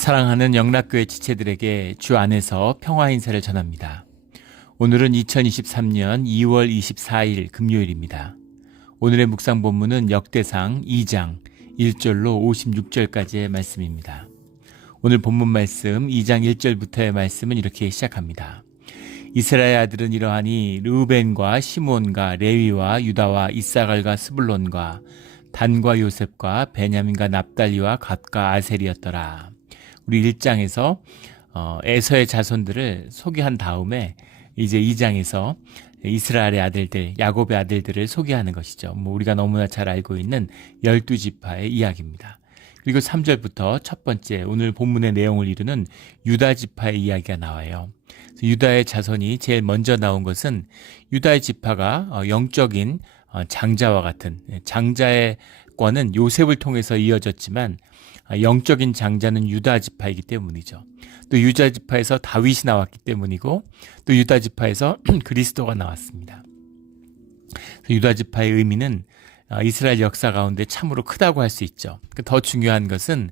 사랑하는 영락교회 지체들에게 주 안에서 평화 인사를 전합니다. 오늘은 2023년 2월 24일 금요일입니다. 오늘의 묵상 본문은 역대상 2장 1절로 56절까지의 말씀입니다. 오늘 본문 말씀 2장 1절부터의 말씀은 이렇게 시작합니다. 이스라엘 아들은 이러하니 르우벤과 시몬과 레위와 유다와 이사갈과 스불론과 단과 요셉과 베냐민과 납달리와 갓과 아셀이었더라. 우리 1장에서 에서의 자손들을 소개한 다음에 이제 2장에서 이스라엘의 아들들, 야곱의 아들들을 소개하는 것이죠. 우리가 너무나 잘 알고 있는 12지파의 이야기입니다. 그리고 3절부터 첫 번째 오늘 본문의 내용을 이루는 유다지파의 이야기가 나와요. 유다의 자손이 제일 먼저 나온 것은 유다의 지파가 영적인 장자와 같은, 장자의 권은 요셉을 통해서 이어졌지만 영적인 장자는 유다 지파이기 때문이죠. 또 유다 지파에서 다윗이 나왔기 때문이고 또 유다 지파에서 그리스도가 나왔습니다. 유다 지파의 의미는 이스라엘 역사 가운데 참으로 크다고 할 수 있죠. 더 중요한 것은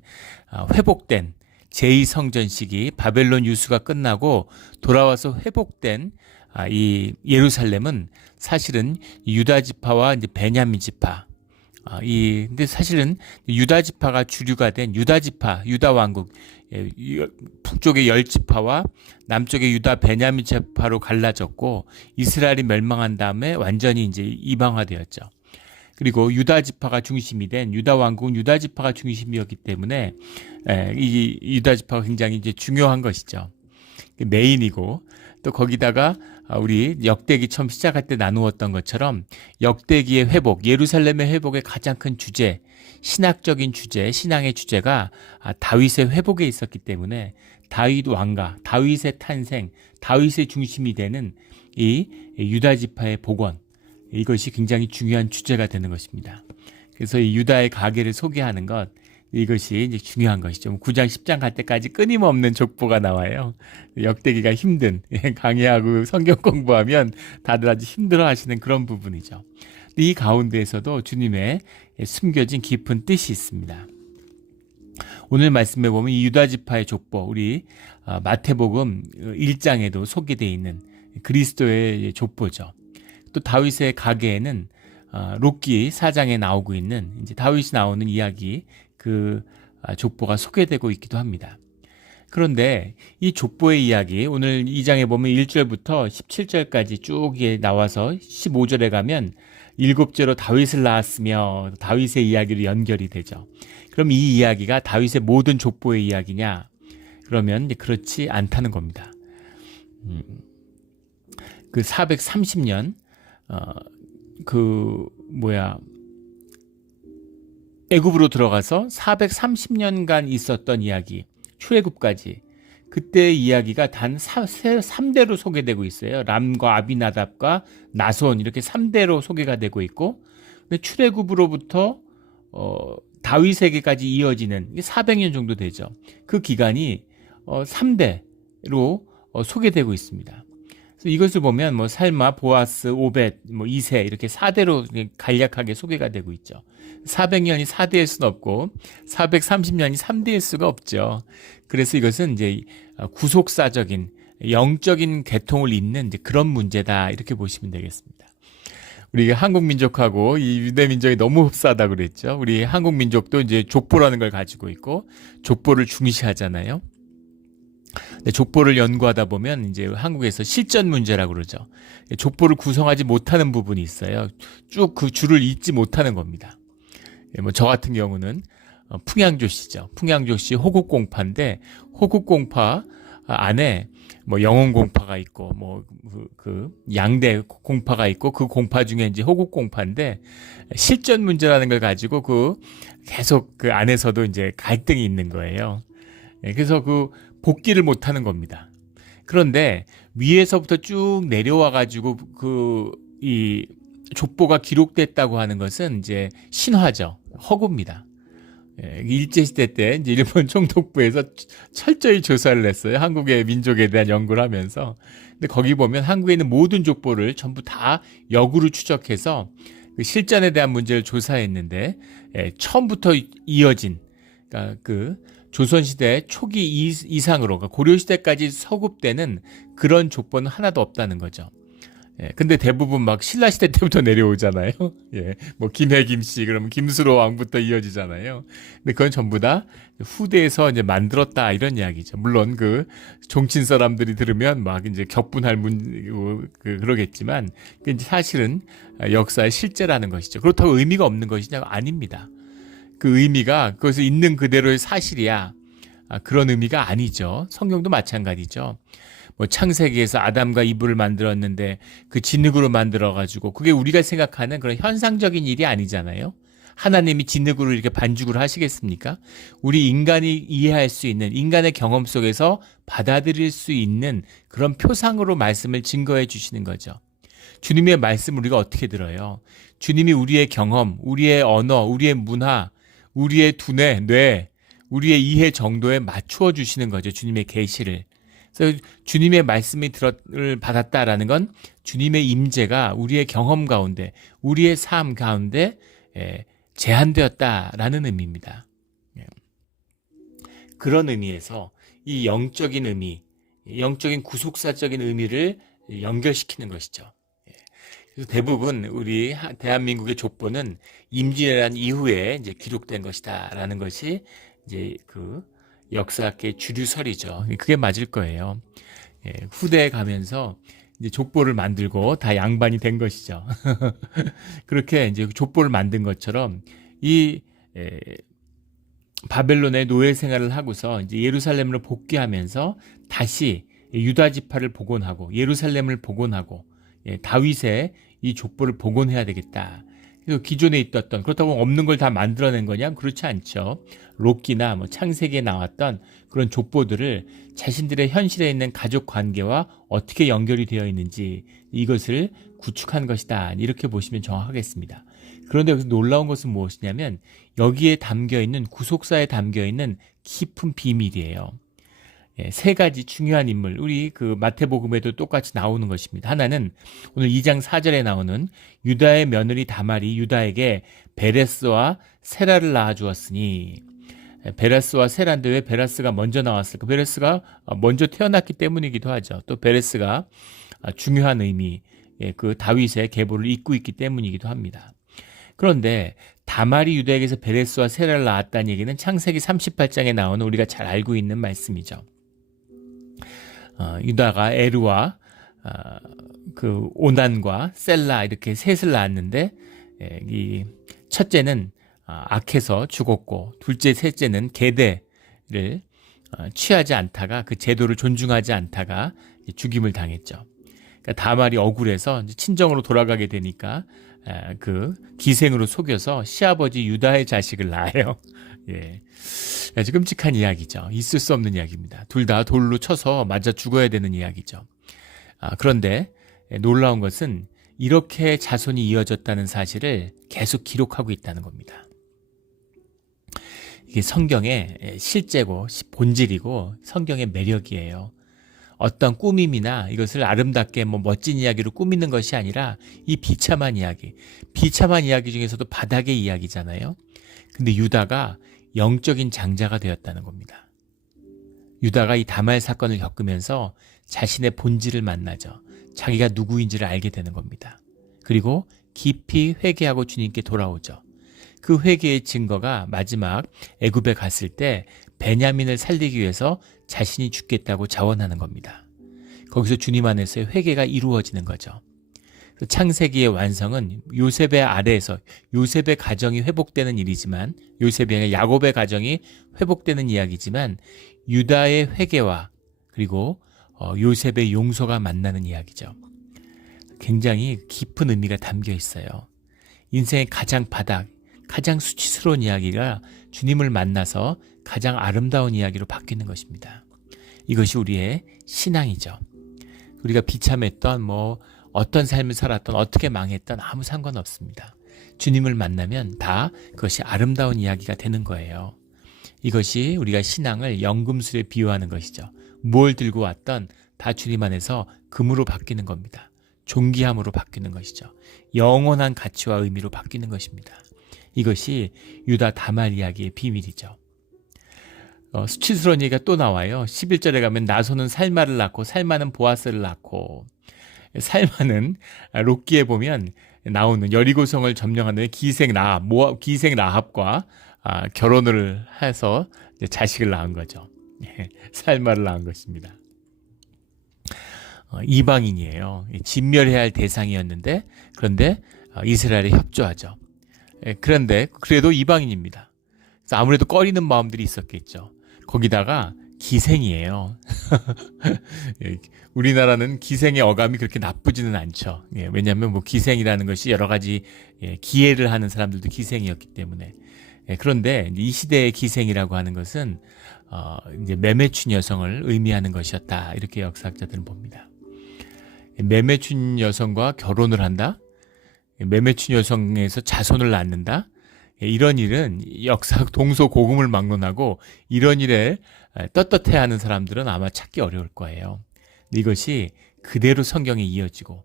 회복된 제2성전식이 바벨론 유수가 끝나고 돌아와서 회복된 이 예루살렘은 사실은 유다 지파와 이제 베냐민 지파, 근데 사실은 유다 지파가 주류가 된 유다 지파, 유다 왕국, 북쪽의 10지파와 남쪽의 유다 베냐민 지파로 갈라졌고 이스라엘이 멸망한 다음에 완전히 이제 이방화되었죠. 그리고 유다 지파가 중심이 된 유다 왕국은 유다 지파가 중심이었기 때문에 이 유다 지파가 굉장히 이제 중요한 것이죠. 메인이고 또 거기다가 우리 역대기 처음 시작할 때 나누었던 것처럼 역대기의 회복, 예루살렘의 회복의 가장 큰 주제, 신학적인 주제, 신앙의 주제가 다윗의 회복에 있었기 때문에 다윗 왕가, 다윗의 탄생, 다윗의 중심이 되는 이 유다 지파의 복원, 이것이 굉장히 중요한 주제가 되는 것입니다. 그래서 이 유다의 가계를 소개하는 것, 이것이 이제 중요한 것이죠. 9장, 10장 갈 때까지 끊임없는 족보가 나와요. 역대기가 힘든, 강의하고 성경 공부하면 다들 아주 힘들어 하시는 그런 부분이죠. 이 가운데에서도 주님의 숨겨진 깊은 뜻이 있습니다. 오늘 말씀에 보면 이 유다 지파의 족보, 우리 마태복음 1장에도 소개되어 있는 그리스도의 족보죠. 또 다윗의 가계에는 록기 4장에 나오고 있는 이제 다윗이 나오는 이야기, 그 족보가 소개되고 있기도 합니다. 그런데 이 족보의 이야기, 오늘 2장에 보면 1절부터 17절까지 쭉 나와서 15절에 가면 7제로 다윗을 낳았으며 다윗의 이야기로 연결이 되죠. 그럼 이 이야기가 다윗의 모든 족보의 이야기냐? 그러면 그렇지 않다는 겁니다. 그 430년 애굽으로 들어가서 430년간 있었던 이야기, 출애굽까지 그때의 이야기가 단 3대로 소개되고 있어요. 람과 아비나답과 나손 이렇게 3대로 소개가 되고 있고, 근데 출애굽으로부터 다윗에게까지 이어지는 400년 정도 되죠. 그 기간이 3대로 소개되고 있습니다. 그래서 이것을 보면 살마, 보아스, 오벳, 이세 이렇게 4대로 간략하게 소개가 되고 있죠. 400년이 4대일 수는 없고 430년이 3대일 수가 없죠. 그래서 이것은 이제 구속사적인 영적인 계통을 잇는 이제 그런 문제다 이렇게 보시면 되겠습니다. 우리 한국 민족하고 이 유대 민족이 너무 흡사하다 그랬죠. 우리 한국 민족도 이제 족보라는 걸 가지고 있고 족보를 중시하잖아요. 근데 족보를 연구하다 보면 이제 한국에서 실전 문제라고 그러죠. 족보를 구성하지 못하는 부분이 있어요. 쭉 그 줄을 잇지 못하는 겁니다. 저 같은 경우는 풍양조씨죠. 풍양조씨 호국공파인데 호국공파 안에 영혼공파가 있고 그 양대 공파가 있고 그 공파 중에 이제 호국공파인데 실전 문제라는 걸 가지고 계속 그 안에서도 이제 갈등이 있는 거예요. 그래서 복귀를 못하는 겁니다. 그런데 위에서부터 쭉 내려와 가지고 이 족보가 기록됐다고 하는 것은 이제 신화죠. 허구입니다. 일제시대 때 이제 일본 총독부에서 철저히 조사를 했어요. 한국의 민족에 대한 연구를 하면서. 근데 거기 보면 한국에 있는 모든 족보를 전부 다 역으로 추적해서 그 실전에 대한 문제를 조사했는데 처음부터 이어진 그러니까 조선시대 초기 이상으로 그러니까 고려시대까지 서급되는 그런 족보는 하나도 없다는 거죠. 예, 근데 대부분 막 신라시대 때부터 내려오잖아요. 예, 뭐 김해 김씨 그러면 김수로 왕부터 이어지잖아요. 근데 그건 전부 다 후대에서 이제 만들었다 이런 이야기죠. 물론 그 종친 사람들이 들으면 막 이제 격분할 그러겠지만 그 이제 사실은 역사의 실제라는 것이죠. 그렇다고 의미가 없는 것이냐? 아닙니다. 그 의미가 그것을 있는 그대로의 사실이야. 그런 의미가 아니죠. 성경도 마찬가지죠. 뭐 창세기에서 아담과 이브를 만들었는데 그 진흙으로 만들어가지고 그게 우리가 생각하는 그런 현상적인 일이 아니잖아요. 하나님이 진흙으로 이렇게 반죽을 하시겠습니까? 우리 인간이 이해할 수 있는 인간의 경험 속에서 받아들일 수 있는 그런 표상으로 말씀을 증거해 주시는 거죠. 주님의 말씀을 우리가 어떻게 들어요? 주님이 우리의 경험, 우리의 언어, 우리의 문화, 우리의 두뇌, 뇌, 우리의 이해 정도에 맞추어 주시는 거죠. 주님의 계시를. 그래서 주님의 말씀을 받았다라는 건 주님의 임재가 우리의 경험 가운데, 우리의 삶 가운데 제한되었다라는 의미입니다. 그런 의미에서 이 영적인 의미, 영적인 구속사적인 의미를 연결시키는 것이죠. 그래서 대부분 우리 대한민국의 족보는 임진왜란 이후에 이제 기록된 것이다라는 것이 이제 그 역사학의 주류설이죠. 그게 맞을 거예요. 예, 후대에 가면서 이제 족보를 만들고 다 양반이 된 것이죠. 그렇게 이제 족보를 만든 것처럼 이 바벨론의 노예 생활을 하고서 이제 예루살렘으로 복귀하면서 다시 유다 지파를 복원하고 예루살렘을 복원하고 다윗의 이 족보를 복원해야 되겠다. 그래서 기존에 있었던 그렇다고 없는 걸 다 만들어낸 거냐? 그렇지 않죠. 록기나 뭐 창세기에 나왔던 그런 족보들을 자신들의 현실에 있는 가족 관계와 어떻게 연결이 되어 있는지 이것을 구축한 것이다. 이렇게 보시면 정확하겠습니다. 그런데 여기서 놀라운 것은 무엇이냐면 여기에 담겨있는 구속사에 담겨있는 깊은 비밀이에요. 세 가지 중요한 인물, 우리 그 마태복음에도 똑같이 나오는 것입니다. 하나는 오늘 2장 4절에 나오는 유다의 며느리 다말이 유다에게 베레스와 세라를 낳아주었으니, 베레스와 세라인데 왜 베레스가 먼저 나왔을까? 베레스가 먼저 태어났기 때문이기도 하죠. 또 베레스가 중요한 의미, 그 다윗의 계보를 잇고 있기 때문이기도 합니다. 그런데 다말이 유다에게서 베레스와 세라를 낳았다는 얘기는 창세기 38장에 나오는 우리가 잘 알고 있는 말씀이죠. 유다가 에르와 그 오난과 셀라 이렇게 셋을 낳았는데 이 첫째는 악해서 죽었고 둘째 셋째는 계대를 취하지 않다가 그 제도를 존중하지 않다가 죽임을 당했죠. 그러니까 다말이 억울해서 친정으로 돌아가게 되니까 그 기생으로 속여서 시아버지 유다의 자식을 낳아요. 예. 아주 끔찍한 이야기죠. 있을 수 없는 이야기입니다. 둘 다 돌로 쳐서 맞아 죽어야 되는 이야기죠. 그런데 놀라운 것은 이렇게 자손이 이어졌다는 사실을 계속 기록하고 있다는 겁니다. 이게 성경의 실제고 본질이고 성경의 매력이에요. 어떤 꾸밈이나 이것을 아름답게 뭐 멋진 이야기로 꾸미는 것이 아니라 이 비참한 이야기 중에서도 바닥의 이야기잖아요. 근데 유다가 영적인 장자가 되었다는 겁니다. 유다가 이 다말 사건을 겪으면서 자신의 본질을 만나죠. 자기가 누구인지를 알게 되는 겁니다. 그리고 깊이 회개하고 주님께 돌아오죠. 그 회개의 증거가 마지막 애굽에 갔을 때 베냐민을 살리기 위해서 자신이 죽겠다고 자원하는 겁니다. 거기서 주님 안에서의 회개가 이루어지는 거죠. 창세기의 완성은 요셉의 아래에서 요셉의 가정이 회복되는 일이지만 요셉의 야곱의 가정이 회복되는 이야기지만 유다의 회개와 그리고 요셉의 용서가 만나는 이야기죠. 굉장히 깊은 의미가 담겨 있어요. 인생의 가장 바닥, 가장 수치스러운 이야기가 주님을 만나서 가장 아름다운 이야기로 바뀌는 것입니다. 이것이 우리의 신앙이죠. 우리가 비참했던 어떤 삶을 살았던 어떻게 망했던 아무 상관없습니다. 주님을 만나면 다 그것이 아름다운 이야기가 되는 거예요. 이것이 우리가 신앙을 연금술에 비유하는 것이죠. 뭘 들고 왔던 다 주님 안에서 금으로 바뀌는 겁니다. 존귀함으로 바뀌는 것이죠. 영원한 가치와 의미로 바뀌는 것입니다. 이것이 유다 다말 이야기의 비밀이죠. 수치스러운 얘기가 또 나와요. 11절에 가면 나손은 살마를 낳고 살마는 보아스를 낳고, 살마는 롯기에 보면 나오는 여리고성을 점령하는 기생 라합과 결혼을 해서 자식을 낳은 거죠. 살마를 낳은 것입니다. 이방인이에요. 진멸해야 할 대상이었는데, 그런데 이스라엘에 협조하죠. 그런데 그래도 이방인입니다. 그래서 아무래도 꺼리는 마음들이 있었겠죠. 거기다가 기생이에요. 우리나라는 기생의 어감이 그렇게 나쁘지는 않죠. 왜냐하면 뭐 기생이라는 것이 여러 가지 기회를 하는 사람들도 기생이었기 때문에. 그런데 이 시대의 기생이라고 하는 것은 이제 매매춘 여성을 의미하는 것이었다. 이렇게 역사학자들은 봅니다. 매매춘 여성과 결혼을 한다. 매매춘 여성에서 자손을 낳는다. 이런 일은 역사학 동서고금을 막론하고 이런 일에 떳떳해하는 사람들은 아마 찾기 어려울 거예요. 이것이 그대로 성경에 이어지고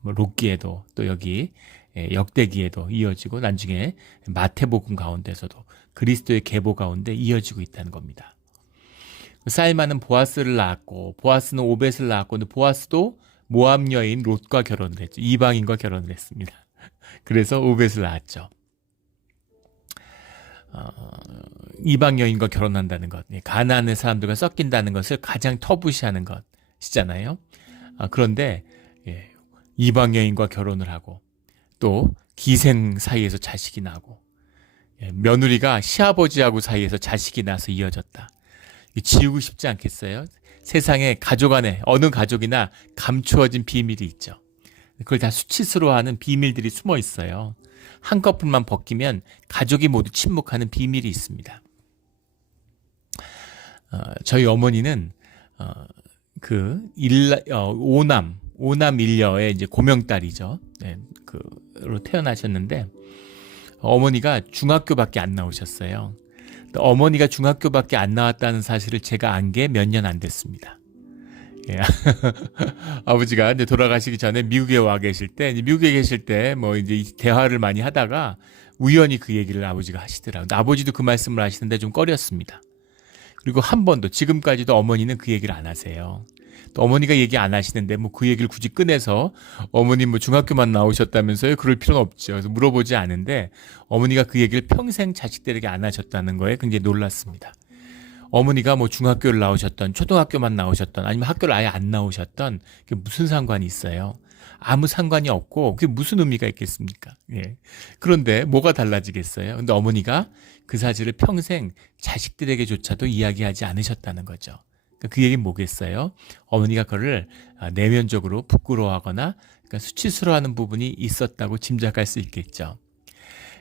뭐 롯기에도 또 여기 역대기에도 이어지고 나중에 마태복음 가운데서도 그리스도의 계보 가운데 이어지고 있다는 겁니다. 살마는 보아스를 낳았고 보아스는 오벳을 낳았고 근데 보아스도 모압 여인 롯과 결혼을 했죠. 이방인과 결혼을 했습니다. 그래서 오벳을 낳았죠. 이방 여인과 결혼한다는 것, 가나안의 사람들과 섞인다는 것을 가장 터부시하는 것이잖아요. 그런데 이방 여인과 결혼을 하고 또 기생 사이에서 자식이 나고 며느리가 시아버지하고 사이에서 자식이 나서 이어졌다. 지우고 싶지 않겠어요? 세상에 가족 안에 어느 가족이나 감추어진 비밀이 있죠. 그걸 다 수치스러워하는 비밀들이 숨어 있어요. 한꺼풀만 벗기면 가족이 모두 침묵하는 비밀이 있습니다. 저희 어머니는 오남 일녀의 이제 고명딸이죠. 그로 태어나셨는데 어머니가 중학교밖에 안 나오셨어요. 어머니가 중학교밖에 안 나왔다는 사실을 제가 안 게 몇 년 안 됐습니다. 예. 아버지가 이제 돌아가시기 전에 미국에 와 계실 때, 미국에 계실 때 뭐 이제 대화를 많이 하다가 우연히 그 얘기를 아버지가 하시더라고요. 아버지도 그 말씀을 하시는데 좀 꺼렸습니다. 그리고 한 번도 지금까지도 어머니는 그 얘기를 안 하세요. 또 어머니가 얘기 안 하시는데 뭐 그 얘기를 굳이 꺼내서 어머니 뭐 중학교만 나오셨다면서요? 그럴 필요는 없죠. 그래서 물어보지 않은데 어머니가 그 얘기를 평생 자식들에게 안 하셨다는 거에 굉장히 놀랐습니다. 어머니가 뭐 중학교를 나오셨던 초등학교만 나오셨던 아니면 학교를 아예 안 나오셨던 그게 무슨 상관이 있어요? 아무 상관이 없고 그게 무슨 의미가 있겠습니까? 예. 그런데 뭐가 달라지겠어요? 근데 어머니가 그 사실을 평생 자식들에게조차도 이야기하지 않으셨다는 거죠. 그 얘기는 뭐겠어요? 어머니가 그거를 내면적으로 부끄러워하거나 그러니까 수치스러워하는 부분이 있었다고 짐작할 수 있겠죠.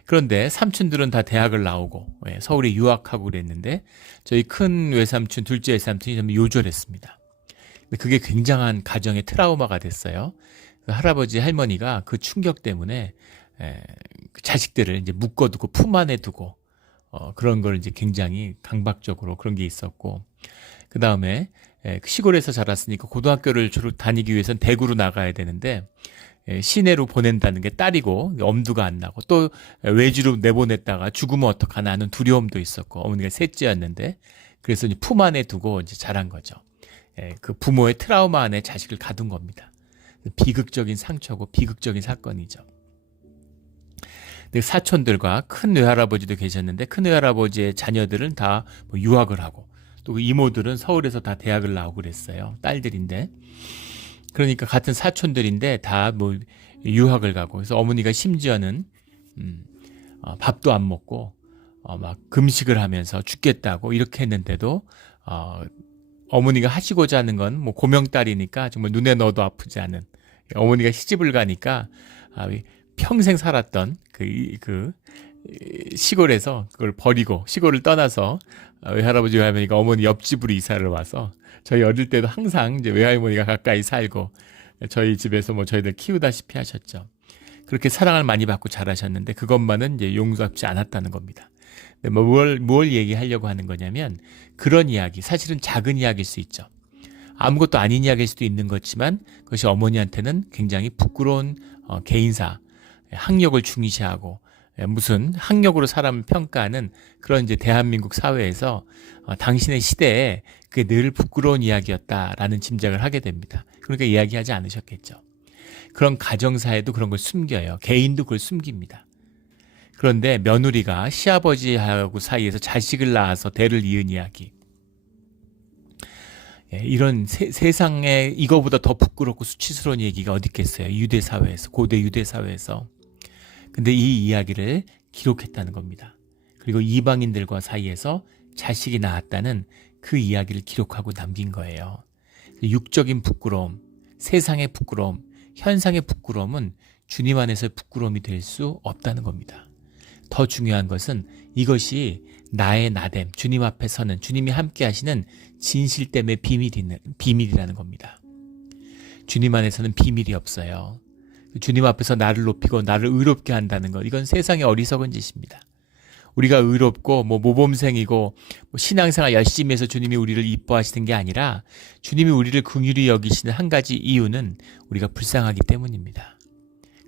그런데 삼촌들은 다 대학을 나오고 서울에 유학하고 그랬는데 저희 큰 외삼촌, 둘째 외삼촌이 좀 요절했습니다. 그게 굉장한 가정의 트라우마가 됐어요. 할아버지, 할머니가 그 충격 때문에 자식들을 이제 묶어두고 품 안에 두고 그런 걸 이제 굉장히 강박적으로 그런 게 있었고 그 다음에 시골에서 자랐으니까 고등학교를 다니기 위해서는 대구로 나가야 되는데 시내로 보낸다는 게 딸이고 엄두가 안 나고 또 외지로 내보냈다가 죽으면 어떡하나 하는 두려움도 있었고 어머니가 셋째였는데 그래서 이제 품 안에 두고 이제 자란 거죠. 그 부모의 트라우마 안에 자식을 가둔 겁니다. 비극적인 상처고 비극적인 사건이죠. 사촌들과 큰 외할아버지도 계셨는데 큰 외할아버지의 자녀들은 다 뭐 유학을 하고 또 이모들은 서울에서 다 대학을 나오고 그랬어요. 딸들인데. 그러니까 같은 사촌들인데 다 뭐 유학을 가고 그래서 어머니가 심지어는 밥도 안 먹고 막 금식을 하면서 죽겠다고 이렇게 했는데도 어머니가 하시고자 하는 건 뭐 고명딸이니까 정말 눈에 넣어도 아프지 않은 어머니가 시집을 가니까 평생 살았던 그 시골에서 그걸 버리고 시골을 떠나서 외할아버지 외할머니가 어머니 옆집으로 이사를 와서 저희 어릴 때도 항상 이제 외할머니가 가까이 살고 저희 집에서 뭐 저희들 키우다시피 하셨죠. 그렇게 사랑을 많이 받고 자라셨는데 그것만은 이제 용서하지 않았다는 겁니다. 뭘 얘기하려고 하는 거냐면 그런 이야기, 사실은 작은 이야기일 수 있죠. 아무것도 아닌 이야기일 수도 있는 거지만 그것이 어머니한테는 굉장히 부끄러운 개인사, 학력을 중시하고 무슨 학력으로 사람을 평가하는 그런 이제 대한민국 사회에서 당신의 시대에 그게 늘 부끄러운 이야기였다라는 짐작을 하게 됩니다. 그러니까 이야기하지 않으셨겠죠. 그런 가정사에도 그런 걸 숨겨요. 개인도 그걸 숨깁니다. 그런데 며느리가 시아버지하고 사이에서 자식을 낳아서 대를 이은 이야기. 이런 세상에 이거보다 더 부끄럽고 수치스러운 얘기가 어디 있겠어요. 유대 사회에서, 고대 유대 사회에서. 근데 이 이야기를 기록했다는 겁니다. 그리고 이방인들과 사이에서 자식이 낳았다는 그 이야기를 기록하고 남긴 거예요. 육적인 부끄러움, 세상의 부끄러움, 현상의 부끄러움은 주님 안에서의 부끄러움이 될 수 없다는 겁니다. 더 중요한 것은 이것이 나의 나됨, 주님 앞에 서는, 주님이 함께 하시는 진실됨의 비밀이라는 겁니다. 주님 안에서는 비밀이 없어요. 주님 앞에서 나를 높이고 나를 의롭게 한다는 것, 이건 세상의 어리석은 짓입니다. 우리가 의롭고 모범생이고 신앙생활 열심히 해서 주님이 우리를 이뻐하시는 게 아니라 주님이 우리를 긍휼히 여기시는 한 가지 이유는 우리가 불쌍하기 때문입니다.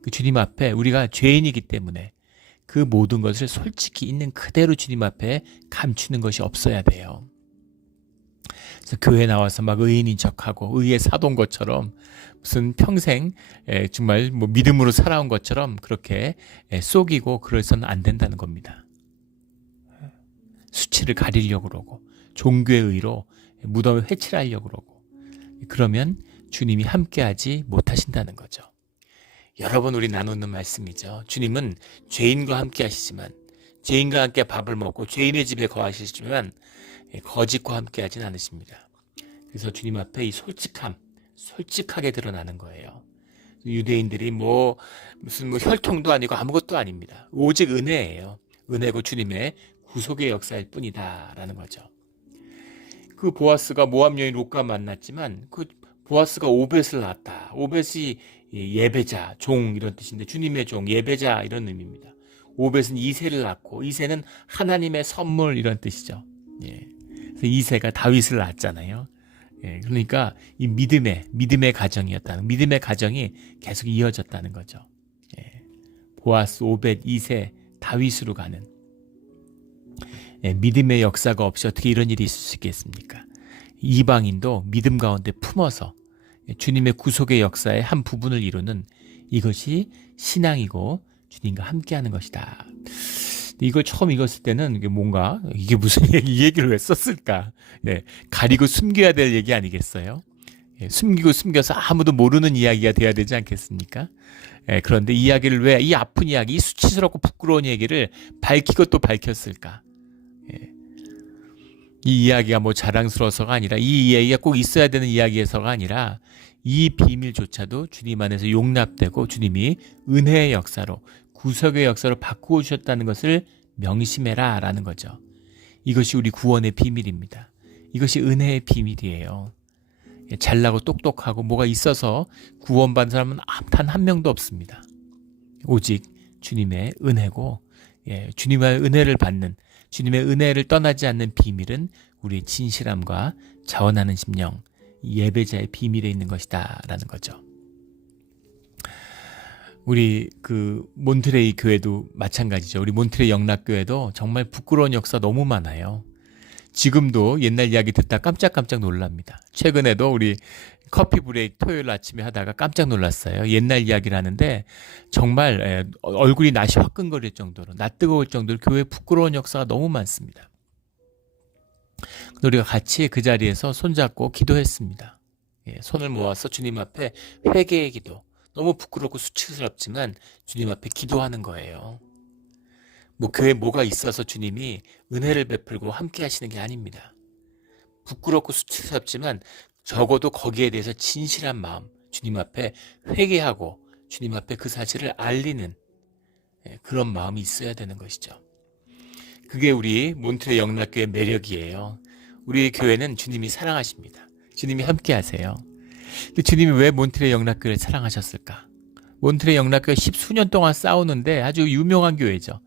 그 주님 앞에 우리가 죄인이기 때문에 그 모든 것을 솔직히 있는 그대로 주님 앞에 감추는 것이 없어야 돼요. 그래서 교회 나와서 막 의인인 척하고 의의 사도인 것처럼 무슨 평생 정말 믿음으로 살아온 것처럼 그렇게 속이고 그래서는 안 된다는 겁니다. 수치를 가리려고 그러고 종교의 의로 무덤을 회칠하려고 그러고 그러면 주님이 함께하지 못하신다는 거죠. 여러 번 우리 나누는 말씀이죠. 주님은 죄인과 함께 하시지만 죄인과 함께 밥을 먹고 죄인의 집에 거하시지만 거짓과 함께 하진 않으십니다. 그래서 주님 앞에 이 솔직하게 드러나는 거예요. 유대인들이 무슨 혈통도 아니고 아무것도 아닙니다. 오직 은혜예요. 은혜고 주님의 구속의 역사일 뿐이다라는 거죠. 그 보아스가 모압 여인 롯과 만났지만 그 보아스가 오벳을 낳았다. 오벳이 예배자, 종 이런 뜻인데 주님의 종, 예배자 이런 의미입니다. 오벳은 이새를 낳고 이새는 하나님의 선물 이런 뜻이죠. 그래서 이새가 다윗을 낳았잖아요. 그러니까 이 믿음의 가정이었다는, 믿음의 가정이 계속 이어졌다는 거죠. 보아스, 오벳, 이새, 다윗으로 가는 믿음의 역사가 없이 어떻게 이런 일이 있을 수 있겠습니까? 이방인도 믿음 가운데 품어서 주님의 구속의 역사의 한 부분을 이루는 이것이 신앙이고 주님과 함께하는 것이다. 이걸 처음 읽었을 때는 이게 무슨 이 얘기를 왜 썼을까? 가리고 숨겨야 될 얘기 아니겠어요? 숨기고 숨겨서 아무도 모르는 이야기가 돼야 되지 않겠습니까? 그런데 이야기를 왜 이 아픈 이야기, 이 수치스럽고 부끄러운 얘기를 밝히고 또 밝혔을까? 이 이야기가 자랑스러워서가 아니라 이 이야기가 꼭 있어야 되는 이야기에서가 아니라 이 비밀조차도 주님 안에서 용납되고 주님이 은혜의 역사로 구속의 역사로 바꾸어 주셨다는 것을 명심해라 라는 거죠. 이것이 우리 구원의 비밀입니다. 이것이 은혜의 비밀이에요. 잘나고 똑똑하고 뭐가 있어서 구원받은 사람은 단 한 명도 없습니다. 오직 주님의 은혜고 주님의 은혜를 받는, 주님의 은혜를 떠나지 않는 비밀은 우리의 진실함과 자원하는 심령, 예배자의 비밀에 있는 것이다 라는 거죠. 우리 몬트레이 교회도 마찬가지죠. 우리 몬트레이 영락교회도 정말 부끄러운 역사 너무 많아요. 지금도 옛날 이야기 듣다 깜짝깜짝 놀랍니다. 최근에도 우리 커피 브레이크 토요일 아침에 하다가 깜짝 놀랐어요. 옛날 이야기를 하는데 정말 얼굴이 낯이 화끈거릴 정도로, 낯뜨거울 정도로 교회에 부끄러운 역사가 너무 많습니다. 우리가 같이 그 자리에서 손잡고 기도했습니다. 손을 모아서 주님 앞에 회개의 기도, 너무 부끄럽고 수치스럽지만 주님 앞에 기도하는 거예요. 교회에 뭐가 있어서 주님이 은혜를 베풀고 함께 하시는 게 아닙니다. 부끄럽고 수치스럽지만 적어도 거기에 대해서 진실한 마음, 주님 앞에 회개하고 주님 앞에 그 사실을 알리는 그런 마음이 있어야 되는 것이죠. 그게 우리 몬트레이 영락교회의 매력이에요. 우리 교회는 주님이 사랑하십니다. 주님이 함께 하세요. 근데 주님이 왜 몬트레이 영락교회를 사랑하셨을까? 몬트레이 영락교회 10수년 동안 싸우는데 아주 유명한 교회죠.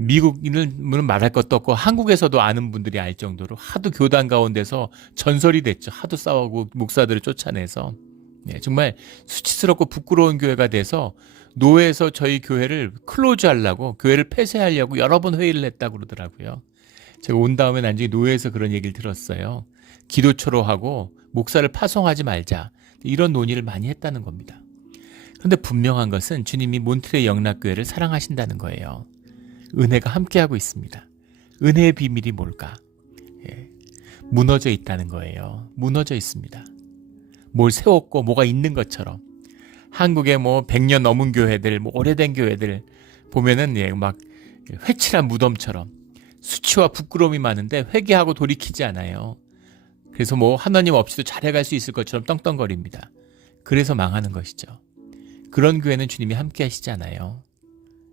미국인은 말할 것도 없고 한국에서도 아는 분들이 알 정도로 하도 교단 가운데서 전설이 됐죠. 하도 싸우고 목사들을 쫓아내서 정말 수치스럽고 부끄러운 교회가 돼서 노회에서 저희 교회를 클로즈 하려고, 교회를 폐쇄하려고 여러 번 회의를 했다고 그러더라고요. 제가 온 다음에 나중에 노회에서 그런 얘기를 들었어요. 기도처로 하고 목사를 파송하지 말자, 이런 논의를 많이 했다는 겁니다. 그런데 분명한 것은 주님이 몬트레 영락교회를 사랑하신다는 거예요. 은혜가 함께하고 있습니다. 은혜의 비밀이 뭘까? 무너져 있다는 거예요. 무너져 있습니다. 뭘 세웠고 뭐가 있는 것처럼. 한국의 뭐 100년 넘은 교회들, 뭐 오래된 교회들 보면은 막 회칠한 무덤처럼 수치와 부끄러움이 많은데 회개하고 돌이키지 않아요. 그래서 뭐 하나님 없이도 잘해갈 수 있을 것처럼 떵떵거립니다. 그래서 망하는 것이죠. 그런 교회는 주님이 함께 하시지 않아요.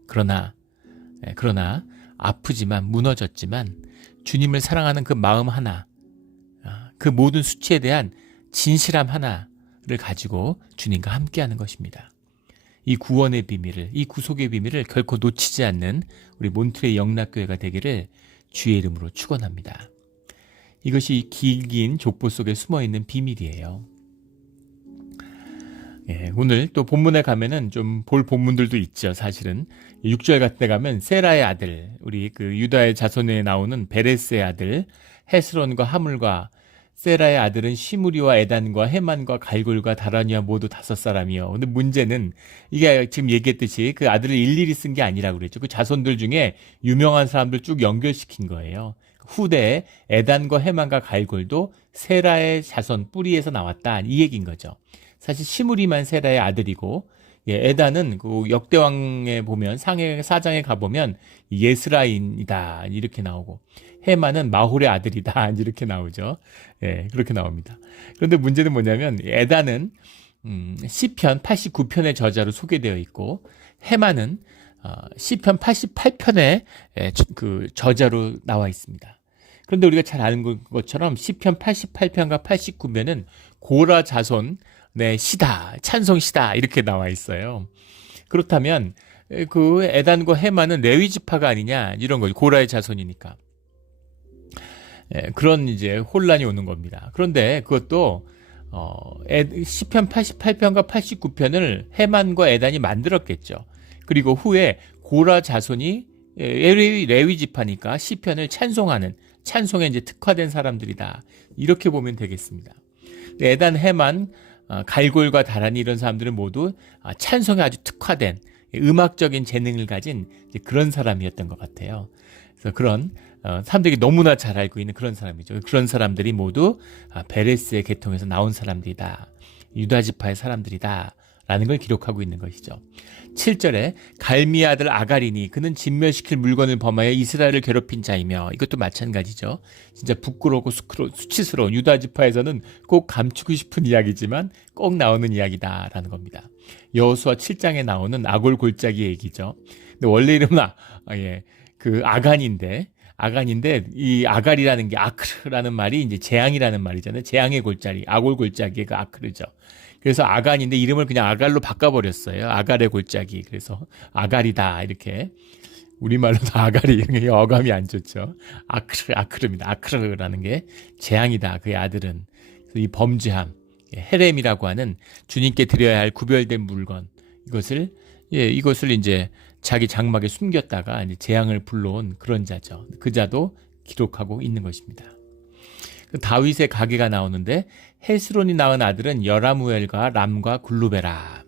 그러나 아프지만, 무너졌지만 주님을 사랑하는 그 마음 하나, 그 모든 수치에 대한 진실함 하나를 가지고 주님과 함께하는 것입니다. 이 구원의 비밀을, 이 구속의 비밀을 결코 놓치지 않는 우리 몬트레 영락교회가 되기를 주의 이름으로 축원합니다. 이것이 길긴 족보 속에 숨어있는 비밀이에요. 오늘 또 본문에 가면은 좀 볼 본문들도 있죠. 사실은 6절 같은 데 가면 세라의 아들, 우리 그 유다의 자손에 나오는 베레스의 아들 헤스론과 하물과, 세라의 아들은 시므리와 에단과 헤만과 갈골과 다라니아 모두 5사람이요. 근데 문제는 이게 지금 얘기했듯이 그 아들을 일일이 쓴 게 아니라고 그랬죠. 그 자손들 중에 유명한 사람들 쭉 연결시킨 거예요. 후대에 에단과 헤만과 갈골도 세라의 자손 뿌리에서 나왔다, 이 얘기인 거죠. 사실 시므리만 세라의 아들이고, 에단은 그 역대왕에 보면 상해 4장에 가보면 예스라인이다 이렇게 나오고, 헤만은 마홀의 아들이다 이렇게 나오죠. 그렇게 나옵니다. 그런데 문제는 뭐냐면 에단은 시편 89편의 저자로 소개되어 있고, 헤만은 시편 88편의 그 저자로 나와 있습니다. 그런데 우리가 잘 아는 것처럼 시편 88편과 89편은 고라 자손 시다, 찬송시다 이렇게 나와 있어요. 그렇다면 그 에단과 헤만은 레위 지파가 아니냐, 이런 거죠. 고라의 자손이니까. 그런 이제 혼란이 오는 겁니다. 그런데 그것도 시편 88편과 89편을 헤만과 에단이 만들었겠죠. 그리고 후에 고라 자손이 레위 지파니까 시편을 찬송하는, 찬송에 이제 특화된 사람들이다, 이렇게 보면 되겠습니다. 에단, 헤만, 갈골과 다라니 이런 사람들은 모두 찬송에 아주 특화된 음악적인 재능을 가진 그런 사람이었던 것 같아요. 그래서 그런 사람들이 너무나 잘 알고 있는 그런 사람이죠. 그런 사람들이 모두 베레스의 계통에서 나온 사람들이다, 유다 지파의 사람들이다 라는 걸 기록하고 있는 것이죠. 7절에 갈미의 아들 아가리니 그는 진멸시킬 물건을 범하여 이스라엘을 괴롭힌 자이며, 이것도 마찬가지죠. 진짜 부끄럽고 수치스러운, 유다 지파에서는 꼭 감추고 싶은 이야기지만 꼭 나오는 이야기다라는 겁니다. 여호수아 7장에 나오는 아골 골짜기 얘기죠. 근데 원래 이름은 그 아간인데 이 아갈이라는 게 아크르라는 말이 이제 재앙이라는 말이잖아요. 재앙의 골짜기, 아골 골짜기의 그 아크르죠. 그래서 아간인데 이름을 그냥 아갈로 바꿔버렸어요. 아갈의 골짜기. 그래서 아갈이다 이렇게. 우리말로도 아갈이 어감이 안 좋죠. 아크르입니다. 아크르라는 게 재앙이다, 그의 아들은. 그래서 이 범죄함, 헤렘이라고 하는 주님께 드려야 할 구별된 물건, 이것을 이제 자기 장막에 숨겼다가 이제 재앙을 불러온 그런 자죠. 그 자도 기록하고 있는 것입니다. 다윗의 가계가 나오는데 헤스론이 낳은 아들은 여라무엘과 람과 굴루베라.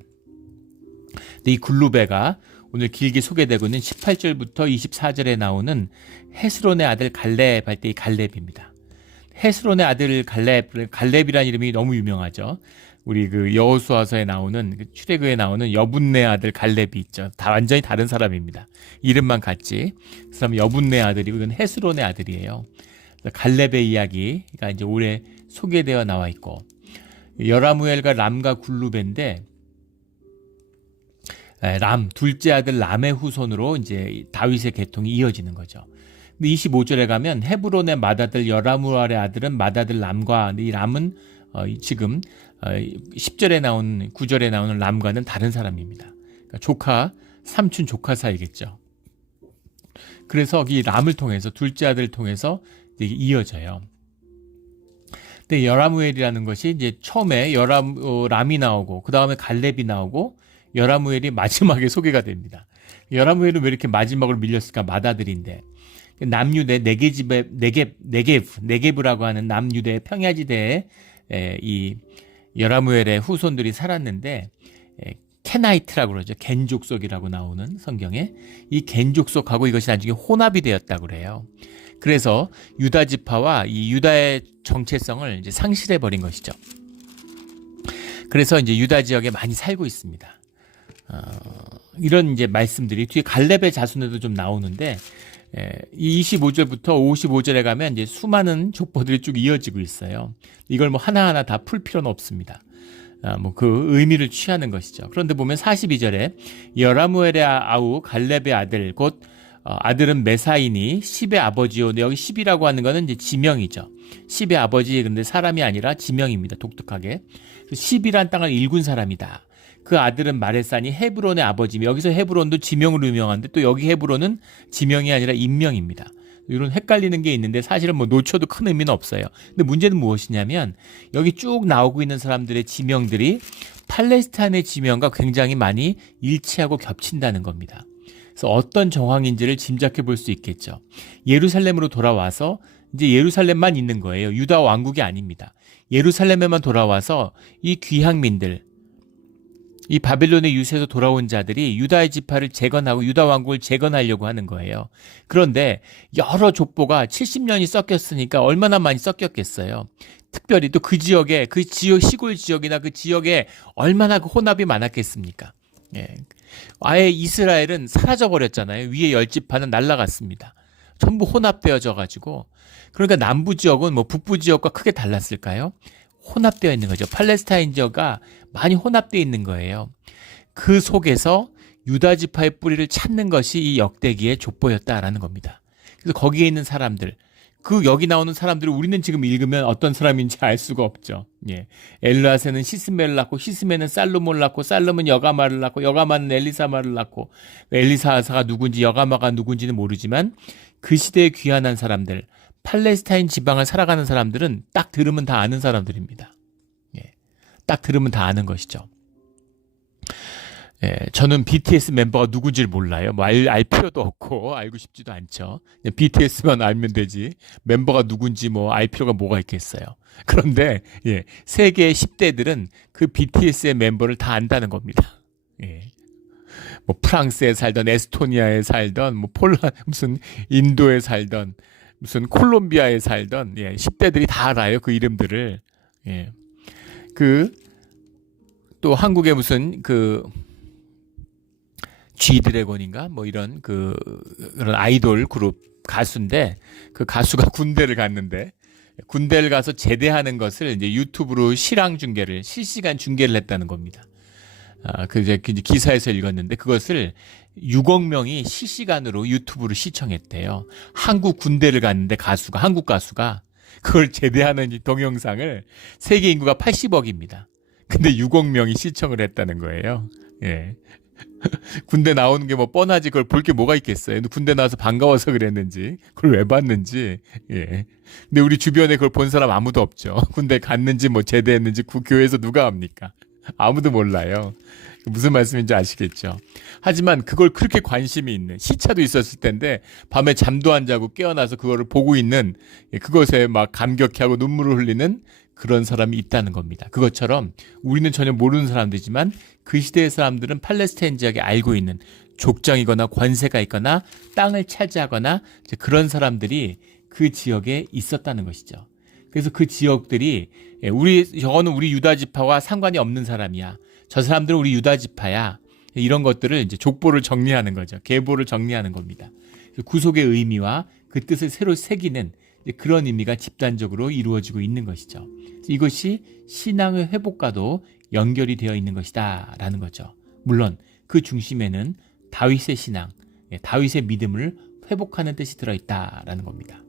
근데 이 굴루베가 오늘 길게 소개되고 있는 18절부터 24절에 나오는 헤스론의 아들 갈렙 할 때 이 갈렙입니다. 헤스론의 아들 갈렙이라는 이름이 너무 유명하죠. 우리 그 여호수아서에 나오는, 출애굽에 나오는 여분네 아들 갈렙이 있죠. 다 완전히 다른 사람입니다. 이름만 같지. 그 사람은 여분네 아들이고 이건 헤스론의 아들이에요. 갈렙의 이야기가 이제 올해 소개되어 나와 있고, 여라무엘과 람과 굴루베인데, 람, 둘째 아들 람의 후손으로 이제 다윗의 계통이 이어지는 거죠. 근데 25절에 가면 헤브론의 맏아들 여라무엘의 아들은 맏아들 람과, 이 람은 지금 10절에 나오는, 9절에 나오는 람과는 다른 사람입니다. 그러니까 삼촌 조카 사이겠죠. 그래서 이 람을 통해서, 둘째 아들을 통해서 이어져요. 근데 여라무엘이라는 것이 이제 처음에 람이 나오고, 그 다음에 갈렙이 나오고, 여라무엘이 마지막에 소개가 됩니다. 여라무엘은 왜 이렇게 마지막으로 밀렸을까? 맏아들인데. 남유대 네게브라고 하는 남유대 평야지대에 이 여라무엘의 후손들이 살았는데 케나이트라고 그러죠. 겐 족속이라고 나오는 성경에 이 겐 족속하고 이것이 나중에 혼합이 되었다고 그래요. 그래서 유다 지파와 이 유다의 정체성을 이제 상실해 버린 것이죠. 그래서 이제 유다 지역에 많이 살고 있습니다. 이런 이제 말씀들이 뒤에 갈렙의 자손에도 좀 나오는데 이 25절부터 55절에 가면 이제 수많은 족보들이 쭉 이어지고 있어요. 이걸 뭐 하나하나 다 풀 필요는 없습니다. 뭐 그 의미를 취하는 것이죠. 그런데 보면 42절에 여라무엘의 아우 갈렙의 아들 곧 아들은 메사이니 10의 아버지요. 근데 여기 10이라고 하는 거는 이제 지명이죠. 10의 아버지 근데 사람이 아니라 지명입니다. 독특하게. 10이란 땅을 일군 사람이다. 그 아들은 마레산이 헤브론의 아버지며 여기서 헤브론도 지명으로 유명한데 또 여기 헤브론은 지명이 아니라 인명입니다. 이런 헷갈리는 게 있는데 사실은 뭐 놓쳐도 큰 의미는 없어요. 근데 문제는 무엇이냐면 여기 쭉 나오고 있는 사람들의 지명들이 팔레스타인의 지명과 굉장히 많이 일치하고 겹친다는 겁니다. 그래서 어떤 정황인지를 짐작해 볼 수 있겠죠. 예루살렘으로 돌아와서 이제 예루살렘만 있는 거예요. 유다 왕국이 아닙니다. 예루살렘에만 돌아와서 이 귀향민들 이 바벨론의 유세에서 돌아온 자들이 유다의 지파를 재건하고 유다 왕국을 재건하려고 하는 거예요. 그런데 여러 족보가 70년이 섞였으니까 얼마나 많이 섞였겠어요. 특별히 또 그 지역에 그 지역 시골 지역이나 그 지역에 얼마나 그 혼합이 많았겠습니까? 예. 아예 이스라엘은 사라져 버렸잖아요. 위에 10지파는 날아갔습니다. 전부 혼합되어져 가지고 그러니까 남부 지역은 뭐 북부 지역과 크게 달랐을까요? 혼합되어 있는 거죠. 팔레스타인 지역과 많이 혼합되어 있는 거예요. 그 속에서 유다 지파의 뿌리를 찾는 것이 이 역대기의 족보였다라는 겁니다. 그래서 거기에 있는 사람들, 그 여기 나오는 사람들을 우리는 지금 읽으면 어떤 사람인지 알 수가 없죠. 예. 엘르아세는 시스메를 낳고 시스메는 살루몬을 낳고 살루몬은 여가마를 낳고 여가마는 엘리사마를 낳고 엘리사가 누군지 여가마가 누군지는 모르지만 그 시대에 귀환한 사람들, 팔레스타인 지방을 살아가는 사람들은 딱 들으면 다 아는 사람들입니다. 예. 딱 들으면 다 아는 것이죠. 예, 저는 BTS 멤버가 누군지를 몰라요. 뭐 알 필요도 없고 알고 싶지도 않죠. 그냥 BTS만 알면 되지. 멤버가 누군지 뭐 알 필요가 뭐가 있겠어요. 그런데 예, 세계 10대들은 그 BTS의 멤버를 다 안다는 겁니다. 예. 뭐 프랑스에 살던 에스토니아에 살던 뭐 무슨 인도에 살던 무슨 콜롬비아에 살던 예, 10대들이 다 알아요. 그 이름들을. 예. 또 한국에 무슨 G드래곤인가 뭐 이런 그런 아이돌 그룹 가수인데 그 가수가 군대를 갔는데 군대를 가서 제대하는 것을 이제 유튜브로 실시간 중계를 했다는 겁니다. 이제 기사에서 읽었는데 그것을 6억 명이 실시간으로 유튜브로 시청했대요. 한국 군대를 갔는데 한국 가수가 그걸 제대하는 동영상을 세계 인구가 80억입니다. 근데 6억 명이 시청을 했다는 거예요. 예. 군대 나오는 게 뭐 뻔하지 그걸 볼 게 뭐가 있겠어요. 군대 나와서 반가워서 그랬는지 그걸 왜 봤는지. 예. 근데 우리 주변에 그걸 본 사람 아무도 없죠. 군대 갔는지 뭐 제대했는지 그 교회에서 누가 합니까? 아무도 몰라요. 무슨 말씀인지 아시겠죠. 하지만 그걸 그렇게 관심이 있는 시차도 있었을 텐데 밤에 잠도 안 자고 깨어나서 그거를 보고 있는 그것에 막 감격해하고 눈물을 흘리는 그런 사람이 있다는 겁니다. 그것처럼 우리는 전혀 모르는 사람들이지만 그 시대의 사람들은 팔레스타인 지역에 알고 있는 족장이거나 권세가 있거나 땅을 차지하거나 그런 사람들이 그 지역에 있었다는 것이죠. 그래서 그 지역들이 저거는 우리 유다 지파와 상관이 없는 사람이야. 저 사람들은 우리 유다 지파야. 이런 것들을 이제 족보를 정리하는 거죠. 계보를 정리하는 겁니다. 구속의 의미와 그 뜻을 새로 새기는 그런 의미가 집단적으로 이루어지고 있는 것이죠. 이것이 신앙의 회복과도 연결이 되어 있는 것이다 라는 거죠. 물론 그 중심에는 다윗의 신앙, 다윗의 믿음을 회복하는 뜻이 들어있다라는 겁니다.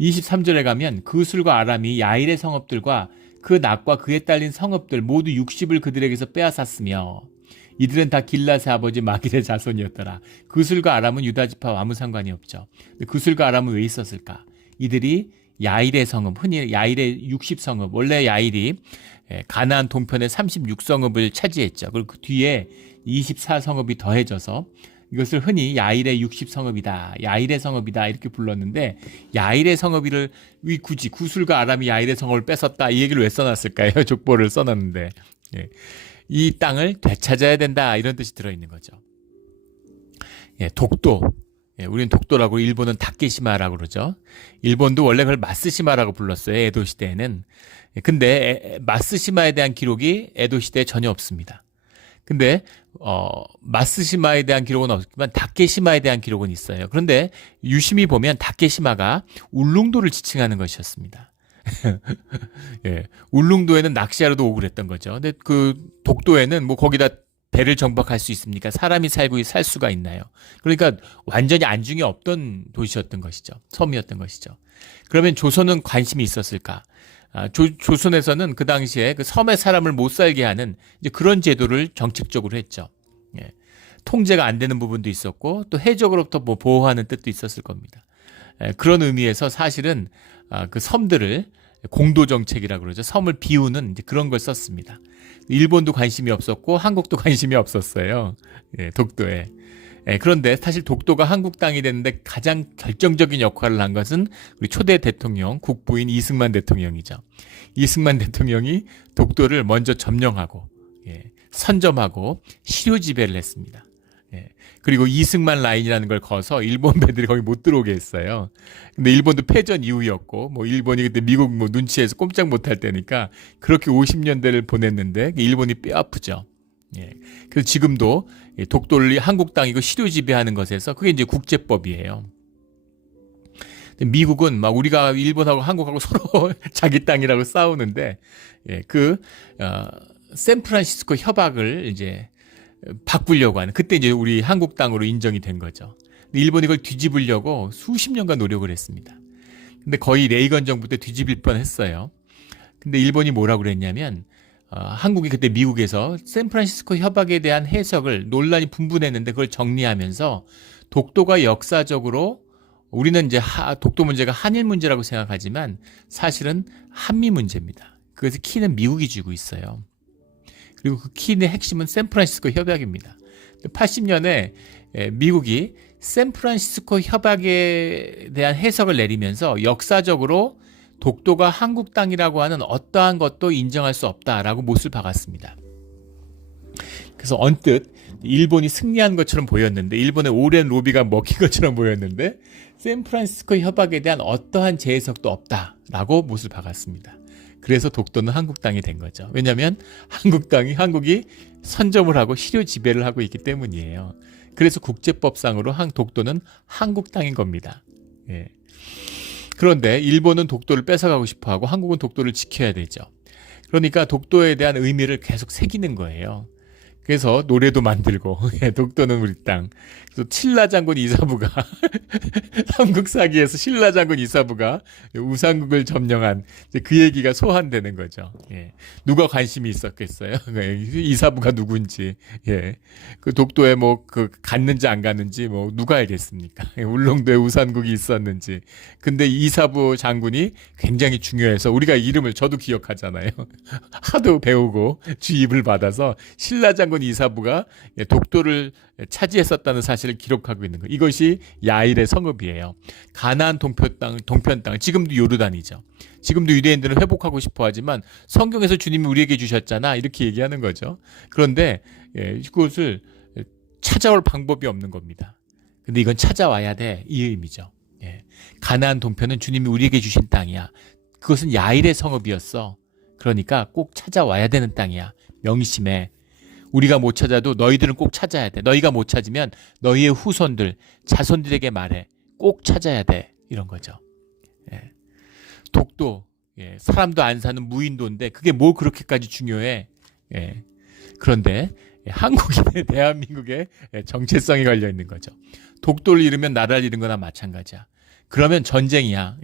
23절에 가면 그술과 아람이 야일의 성읍들과 그 낙과 그에 딸린 성읍들 모두 60을 그들에게서 빼앗았으며 이들은 다 길앗의 아버지 마길의 자손이었더라. 그술과 아람은 유다 지파와 아무 상관이 없죠. 그술과 아람은 왜 있었을까? 이들이 야일의 성읍, 흔히 야일의 60성읍, 원래 야일이 가나안 동편의 36성읍을 차지했죠. 그리고 그 뒤에 24성읍이 더해져서 이것을 흔히 야일의 60성읍이다, 야일의 성읍이다 이렇게 불렀는데, 야일의 성읍을 굳이 구술과 아람이 야일의 성읍을 뺏었다 이 얘기를 왜 써놨을까요? 족보를 써놨는데, 이 땅을 되찾아야 된다 이런 뜻이 들어있는 거죠. 독도, 우리는 독도라고, 일본은 다케시마라고 그러죠. 일본도 원래 그걸 마쓰시마라고 불렀어요, 에도 시대에는. 근데 마쓰시마에 대한 기록이 에도 시대에 전혀 없습니다. 근데 마쓰시마에 대한 기록은 없지만 다케시마에 대한 기록은 있어요. 그런데 유심히 보면 다케시마가 울릉도를 지칭하는 것이었습니다. 울릉도에는 낚시하러도 오고 그랬던 거죠. 근데 그 독도에는 뭐 거기다 배를 정박할 수 있습니까? 사람이 살 수가 있나요? 그러니까 완전히 안중에 없던 도시였던 것이죠. 섬이었던 것이죠. 그러면 조선은 관심이 있었을까? 조선에서는 그 당시에 그 섬에 사람을 못 살게 하는 이제 그런 제도를 정책적으로 했죠. 통제가 안 되는 부분도 있었고, 또 해적으로부터 뭐 보호하는 뜻도 있었을 겁니다. 그런 의미에서 사실은 그 섬들을 공도 정책이라고 그러죠. 섬을 비우는 이제 그런 걸 썼습니다. 일본도 관심이 없었고 한국도 관심이 없었어요. 독도에. 그런데 사실 독도가 한국 땅이 됐는데 가장 결정적인 역할을 한 것은 우리 초대 대통령, 국부인 이승만 대통령이죠. 이승만 대통령이 독도를 먼저 점령하고, 선점하고 시료 지배를 했습니다. 그리고 이승만 라인이라는 걸 거서 일본 배들이 거기 못 들어오게 했어요. 근데 일본도 패전 이후였고, 뭐 일본이 그때 미국 뭐 눈치에서 꼼짝 못할 때니까 그렇게 50년대를 보냈는데 일본이 뼈 아프죠. 그래서 지금도 독도를 한국 땅이고 시료 지배하는 것에서 그게 이제 국제법이에요. 미국은 막 우리가 일본하고 한국하고 서로 자기 땅이라고 싸우는데, 샌프란시스코 협약을 이제 바꾸려고 하는, 그때 이제 우리 한국 땅으로 인정이 된 거죠. 일본이 이걸 뒤집으려고 수십 년간 노력을 했습니다. 근데 거의 레이건 정부 때 뒤집을 뻔했어요. 근데 일본이 뭐라고 그랬냐면, 한국이 그때 미국에서 샌프란시스코 협약에 대한 해석을 논란이 분분했는데 그걸 정리하면서, 독도가 역사적으로 우리는 이제 독도 문제가 한일 문제라고 생각하지만 사실은 한미 문제입니다. 그래서 키는 미국이 쥐고 있어요. 그리고 그 키의 핵심은 샌프란시스코 협약입니다. 80년에 미국이 샌프란시스코 협약에 대한 해석을 내리면서 역사적으로 독도가 한국 땅이라고 하는 어떠한 것도 인정할 수 없다라고 못을 박았습니다. 그래서 언뜻 일본이 승리한 것처럼 보였는데, 일본의 오랜 로비가 먹힌 것처럼 보였는데, 샌프란시스코 협약에 대한 어떠한 재해석도 없다라고 못을 박았습니다. 그래서 독도는 한국 땅이 된 거죠. 왜냐하면 한국이 선점을 하고 시료 지배를 하고 있기 때문이에요. 그래서 국제법상으로 독도는 한국 땅인 겁니다. 그런데 일본은 독도를 뺏어가고 싶어하고 한국은 독도를 지켜야 되죠. 그러니까 독도에 대한 의미를 계속 새기는 거예요. 그래서 노래도 만들고, 독도는 우리 땅. 그래서 신라 장군 이사부가 삼국 사기에서 신라 장군 이사부가 우상국을 점령한 그 얘기가 소환되는 거죠. 누가 관심이 있었겠어요? 이사부가 누군지, 그 독도에 뭐 갔는지 안 갔는지 뭐 누가 알겠습니까? 울릉도에 우상국이 있었는지. 근데 이사부 장군이 굉장히 중요해서 우리가 이름을 저도 기억하잖아요. 하도 배우고 주입을 받아서 신라 장군 이사부가 독도를 차지했었다는 사실을 기록하고 있는 거예요. 이것이 야일의 성읍이에요. 가나안 동편 땅, 지금도 요르단이죠. 지금도 유대인들은 회복하고 싶어 하지만 성경에서 주님이 우리에게 주셨잖아 이렇게 얘기하는 거죠. 그런데 그것을 찾아올 방법이 없는 겁니다. 근데 이건 찾아와야 돼, 이 의미죠. 가나안 동편은 주님이 우리에게 주신 땅이야. 그것은 야일의 성읍이었어. 그러니까 꼭 찾아와야 되는 땅이야. 명심해. 우리가 못 찾아도 너희들은 꼭 찾아야 돼. 너희가 못 찾으면 너희의 후손들, 자손들에게 말해. 꼭 찾아야 돼. 이런 거죠. 독도, 사람도 안 사는 무인도인데 그게 뭐 그렇게까지 중요해. 그런데 한국인의 대한민국의 정체성이 걸려 있는 거죠. 독도를 잃으면 나라를 잃은 거나 마찬가지야. 그러면 전쟁이야.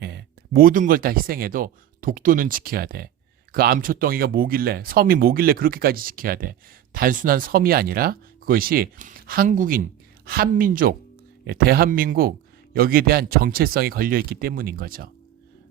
모든 걸 다 희생해도 독도는 지켜야 돼. 그 암초덩이가 뭐길래, 섬이 뭐길래 그렇게까지 지켜야 돼. 단순한 섬이 아니라 그것이 한국인, 한민족, 대한민국, 여기에 대한 정체성이 걸려있기 때문인 거죠.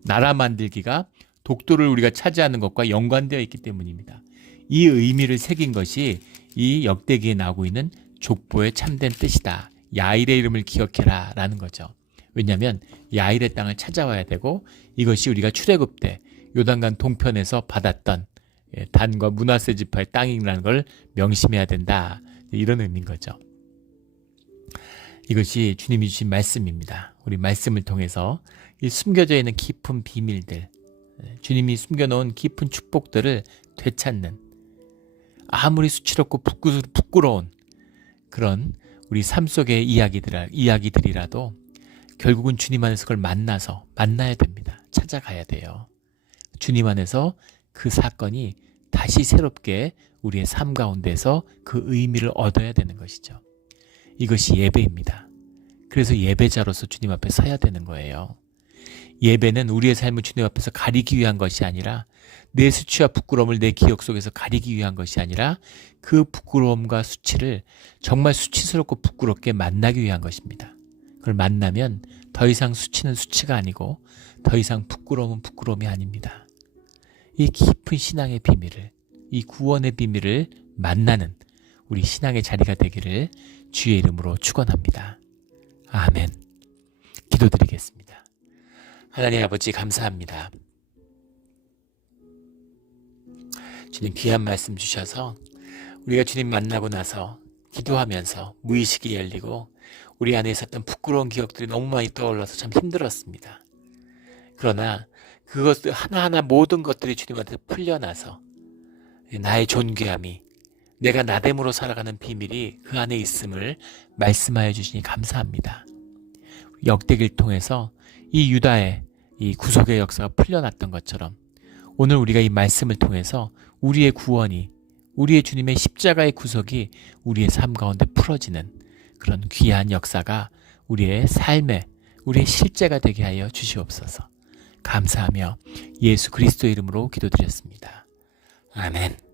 나라 만들기가 독도를 우리가 차지하는 것과 연관되어 있기 때문입니다. 이 의미를 새긴 것이 이 역대기에 나오고 있는 족보의 참된 뜻이다. 야일의 이름을 기억해라 라는 거죠. 왜냐하면 야일의 땅을 찾아와야 되고 이것이 우리가 출애굽 때 요단강 동편에서 받았던 단과 므낫세 지파의 땅이라는 걸 명심해야 된다. 이런 의미인 거죠. 이것이 주님이 주신 말씀입니다. 우리 말씀을 통해서 이 숨겨져 있는 깊은 비밀들, 주님이 숨겨놓은 깊은 축복들을 되찾는, 아무리 수치롭고 부끄러운 그런 우리 삶 속의 이야기들이라도 결국은 주님 안에서 그걸 만나야 됩니다. 찾아가야 돼요. 주님 안에서 그 사건이 다시 새롭게 우리의 삶 가운데서 그 의미를 얻어야 되는 것이죠. 이것이 예배입니다. 그래서 예배자로서 주님 앞에 서야 되는 거예요. 예배는 우리의 삶을 주님 앞에서 가리기 위한 것이 아니라, 내 수치와 부끄러움을 내 기억 속에서 가리기 위한 것이 아니라, 그 부끄러움과 수치를 정말 수치스럽고 부끄럽게 만나기 위한 것입니다. 그걸 만나면 더 이상 수치는 수치가 아니고 더 이상 부끄러움은 부끄러움이 아닙니다. 이 깊은 신앙의 비밀을, 이 구원의 비밀을 만나는 우리 신앙의 자리가 되기를 주의 이름으로 축원합니다. 아멘. 기도드리겠습니다. 하나님 아버지 감사합니다. 주님 귀한 말씀 주셔서 우리가 주님 만나고 나서 기도하면서 무의식이 열리고 우리 안에 있었던 부끄러운 기억들이 너무 많이 떠올라서 참 힘들었습니다. 그러나 그것들 하나하나 모든 것들이 주님한테 풀려나서 나의 존귀함이, 내가 나됨으로 살아가는 비밀이 그 안에 있음을 말씀하여 주시니 감사합니다. 역대기를 통해서 이 유다의 이 구속의 역사가 풀려났던 것처럼 오늘 우리가 이 말씀을 통해서 우리의 구원이, 우리의 주님의 십자가의 구속이 우리의 삶 가운데 풀어지는 그런 귀한 역사가 우리의 삶에, 우리의 실제가 되게 하여 주시옵소서. 감사하며 예수 그리스도의 이름으로 기도드렸습니다. 아멘.